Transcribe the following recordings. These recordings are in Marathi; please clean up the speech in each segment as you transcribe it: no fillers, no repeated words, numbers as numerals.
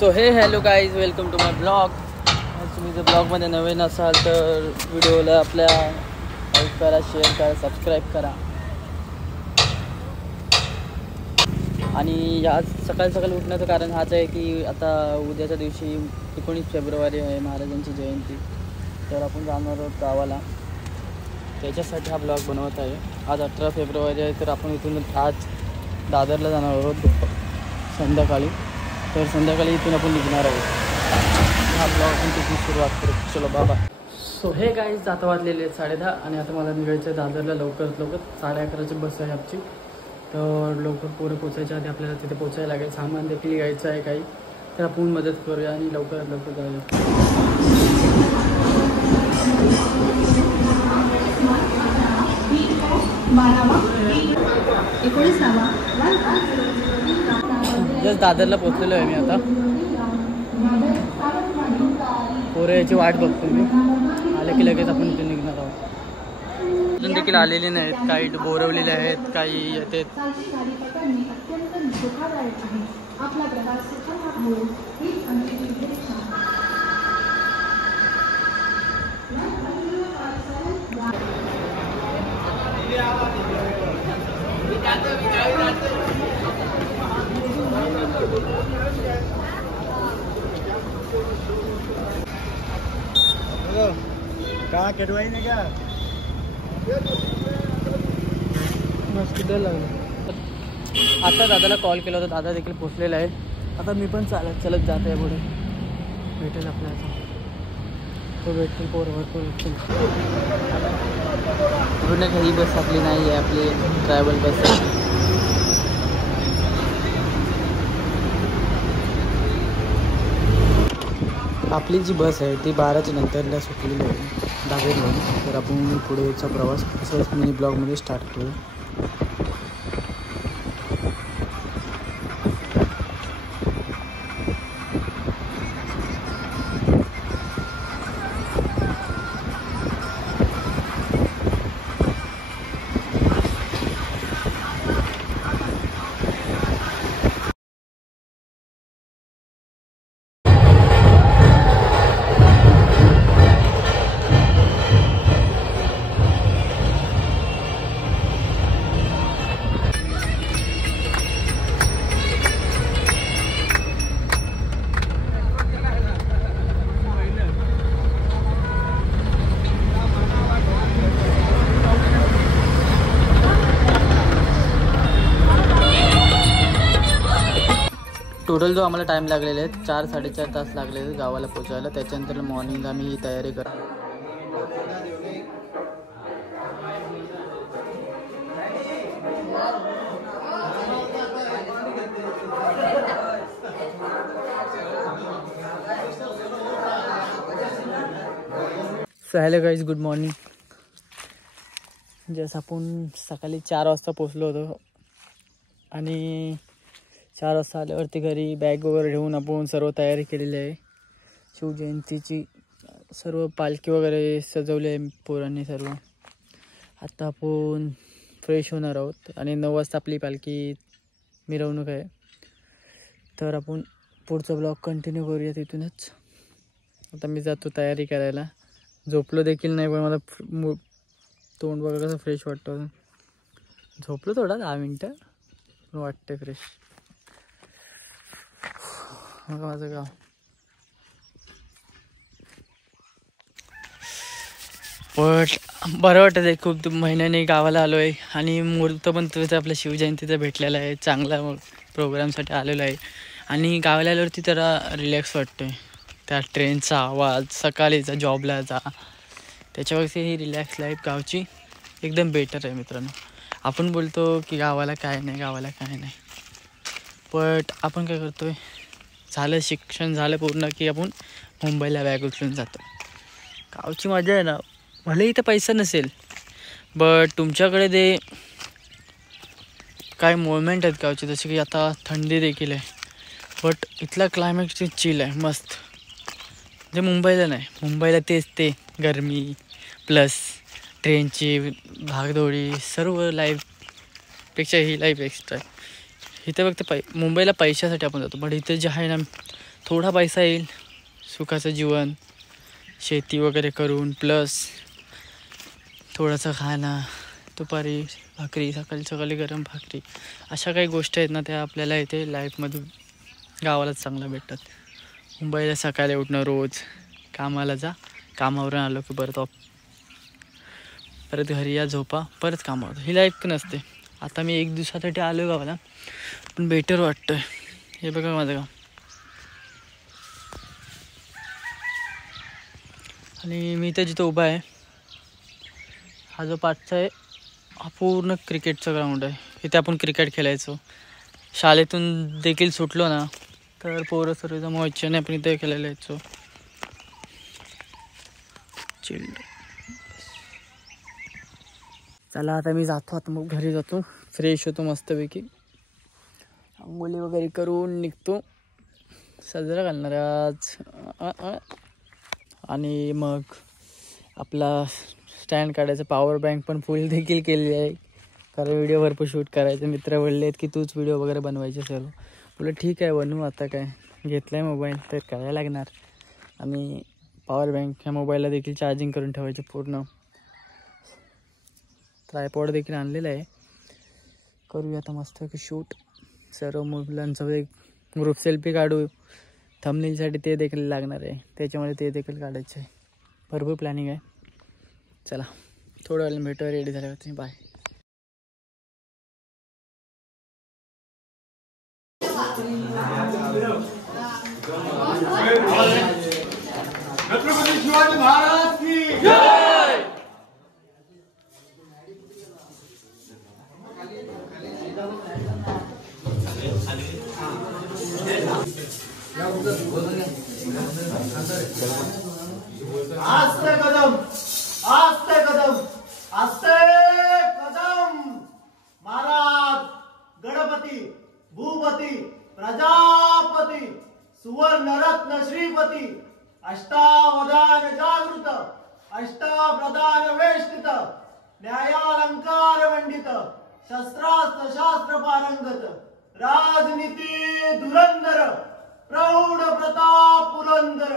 So hey hello guys, welcome to my blog. तुम्ही जर ब्लॉगमध्ये नवीन असाल तर व्हिडिओला आपल्या लाईक करा, शेअर करा, सबस्क्राईब करा. आणि आज सकाळी सकाळी उठण्याचं कारण हाच आहे की आता उद्याच्या दिवशी 19 फेब्रुवारी आहे, महाराजांची जयंती. तर आपण जाणार आहोत गावाला, त्याच्यासाठी हा ब्लॉग बनवत आहे. आज 18 फेब्रुवारी आहे, तर आपण इथून आज दादरला जाणार आहोत संध्याकाळी. तर संध्याकाळी इथून आपण निघणार आहोत. हा ब्लॉग आपण तिथून सुरुवात करू. चलो बाबा. सो हे गाईज, आता वाजलेले आहेत 10:30 आणि आता मला निघायचं आहे दादरला लवकरात लवकर. 11:30ची बस आहे आमची. तर लवकर पोरं पोचायच्या आधी आपल्याला तिथे पोचायला लागेल. सामान देखील घ्यायचं आहे काही, तर आपण मदत करूया आणि लवकरात लवकर जाऊया. जस्ट दादरला पोचलेलो आहे मी आता. पोरं याची वाट बघतो मी. आले की लगेच आपण इथे निघणार आहोत. अजून देखील आलेले नाहीत, काही बोरवलेले आहेत, काही येते. का केडवाई नाही का आता दादाला कॉल केला होता, दादा देखील पोचलेला आहे. आता मी पण चालत जात आहे पुढे. भेटेल आपल्याला, तो भेटतील, पोरं भेटतील. ही बस आपली नाही आहे, आपली ट्रॅव्हल बस आहे. आपली जी बस आहे ती 12च्या नंतरला सुटलेली आहे दादरला. तर आपण पुढेचा प्रवास असंच मिनी ब्लॉगमध्ये स्टार्ट करू. टोटल जो आम्हाला टाईम लागलेले आहेत 4-4.5 तास लागलेले आहेत गावाला पोचायला. त्याच्यानंतर मॉर्निंग आम्ही ही तयारी करतो. So hello guys, good morning. जसं आपण सकाळी 4 वाजता पोचलो होतो आणि 4 वाजता आल्यावरती घरी बॅग वगैरे ठेवून आपण सर्व तयारी केलेली आहे. शिवजयंतीची सर्व पालखी वगैरे सजवली आहे पोरांनी सर्व. आता आपण फ्रेश होणार आहोत आणि 9 वाजता आपली पालखी मिरवणूक आहे. तर आपण पुढचा ब्लॉग कंटिन्यू करूया तिथूनच. आता मी जातो तयारी करायला. झोपलो देखील नाही, पण मला तोंड बघा कसं फ्रेश वाटतं. झोपलो थोडा 10 मिनटं, पण वाटते फ्रेश. माझं गाव पण बरं वाटत आहे. खूप महिन्याने गावाला आलो आहे आणि मुहूर्त पण तुझं आपल्या शिवजयंतीचा भेटलेला आहे. चांगला प्रोग्रामसाठी आलेलो आहे आणि गावाला आल्यावरती जरा रिलॅक्स वाटतो आहे. त्या ट्रेनचा आवाज, सकाळीचा जॉबला जा, त्याच्यावरती ही रिलॅक्स लाईफ गावची एकदम बेटर आहे मित्रांनो. आपण बोलतो की गावाला काय नाही, गावाला काय नाही, बट आपण काय करतो आहे, झालं शिक्षण झालं पूर्ण की आपण मुंबईला बॅग उचलून जातो. गावची मजा आहे ना. भले इथं पैसा नसेल, बट तुमच्याकडे ते काय मोमेंट आहेत गावची, जसे की आता थंडी देखील आहे, बट इथला क्लायमेट चिल आहे, मस्त. जे मुंबईला नाही. मुंबईला तेच ते गरमी प्लस ट्रेनची भागदौडी, सर्व लाईफपेक्षा ही लाईफ एक्स्ट्रा आहे. इथं फक्त मुंबईला पैशासाठी आपण जातो, बट इथं जे आहे ना थोडा पैसा येईल, सुखाचं जीवन, शेती वगैरे करून, प्लस थोडंसं खाणं, दुपारी भाकरी, सकाळी सकाळी गरम भाकरी, अशा काही गोष्टी आहेत ना त्या आपल्याला इथे लाईफमध्ये गावालाच चांगल्या भेटतात. मुंबईला सकाळी उठणं, रोज कामाला जा, कामावरून आलो की परत घरी या, झोपा, परत कामावर, ही लाईफ नसते. आता मी 1 दिवसासाठी आलो गावाला, पण बेटर वाटतं. हे बघा माझं गाव. आणि मी तर जिथं उभा आहे, हा जो पाठचा आहे, हा पूर्ण क्रिकेटचं ग्राउंड आहे. इथे आपण क्रिकेट खेळायचो. शाळेतून देखील सुटलो ना तर पोरं सर्व जमा व्हायचे आपण इथे खेळायला यायचो. चिल्ड. चला आता मी जातो, आता मग घरी जातो, फ्रेश होतो मस्तपैकी, आंघोळी वगैरे करून निघतो. साजरा घालणार आज. आणि मग आपला स्टँड काढायचं, पॉवर बँक पण फुल देखील केलेली आहे, कारण व्हिडिओ भरपूर शूट करायचे. मित्र बोलले आहेत की तूच व्हिडिओ वगैरे बनवायचे सर्व. बोला ठीक आहे, बनवू. आता काय घेतला आहे मोबाईल तर करायला लागणार. आणि पॉवर बँक ह्या मोबाईलला देखील चार्जिंग करून ठेवायचे पूर्ण. ट्रायपॉड देखील आणलेलं आहे. करूया आता मस्त की शूट. सर्व मुलांचं एक ग्रुप सेल्फी काढू. थंबनेलसाठी ते देखील लागणार आहे, त्याच्यामुळे ते देखील काढायचं आहे. भरपूर प्लॅनिंग आहे. चला थोड्या वेळेला भेटूया रेडी झाल्यावरती. बाय. छत्रपती शिवाजी महाराज की जय. आस्ते कदम, आस्ते कदम, आस्ते कदम. महाराज गणपती, भूपती, प्रजापती, सुवर्णरत्न श्रीपती, अष्टावधान जागृत, अष्टप्रधान वेष्टित, न्यायालंकार मंडित, शस्त्रास्त्र शास्त्र पारंगत, राजनीती धुरंधर, प्रौढ प्रताप पुरंदर,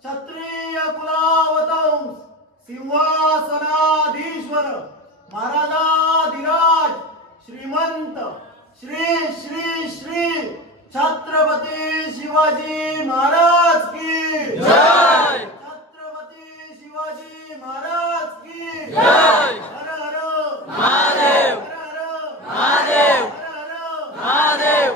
क्षत्रिय कुलावतंस, सिंहासनाधीश्वर, महाराजाधिराज, श्रीमंत, श्री श्री श्री छत्रपती शिवाजी महाराज की जय. छत्रपती शिवाजी महाराज की जय. हर हर महादेव, हर हर महादेव, हर हर महादेव.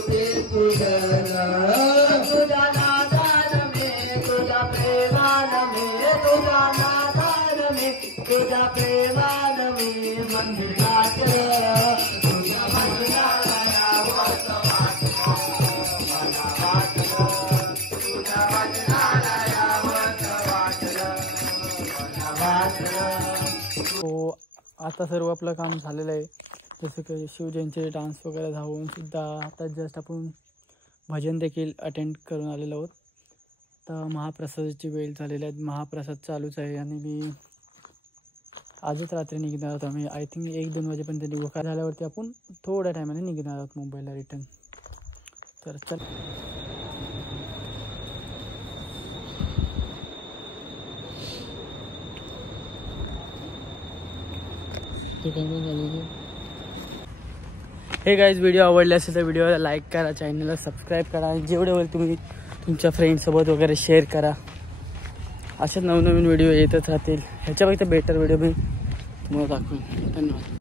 होते तुझ्या तुझ्या नादान में तुझ्या प्रेमान में तुझ्या नादान में तुझ्या प्रेमान में मंदिर टाकलं तुझ्या मंदिराला यावंच वाटलं तुझ्या मंदिराला यावंच वाटलं. हो आता सर्व आपलं काम झालेलं आहे. जसं की शिवजयंतीचे डान्स वगैरे धावून सुद्धा आता जस्ट आपण भजन देखील अटेंड करून आलेलो आहोत. तर महाप्रसादाची वेळ झालेली आहे. महाप्रसाद चालूच आहे आणि मी आजच रात्री निघणार आहोत. आम्ही आय थिंक 1-2 वाजेपर्यंत निघू. का झाल्यावरती आपण थोड्या टायमाने निघणार आहोत मुंबईला रिटर्न. तर चल हे गाईज व्हिडिओ आवडले असेल तर व्हिडिओला लाईक करा, चॅनलला सबस्क्राईब करा आणि जेवढे होईल तुम्ही तुमच्या फ्रेंड्ससोबत वगैरे शेअर करा. असेच नवनवीन व्हिडिओ येतच राहतील. ह्याच्यापेक्षा बेटर व्हिडिओ मी तुम्हाला दाखवेन. धन्यवाद.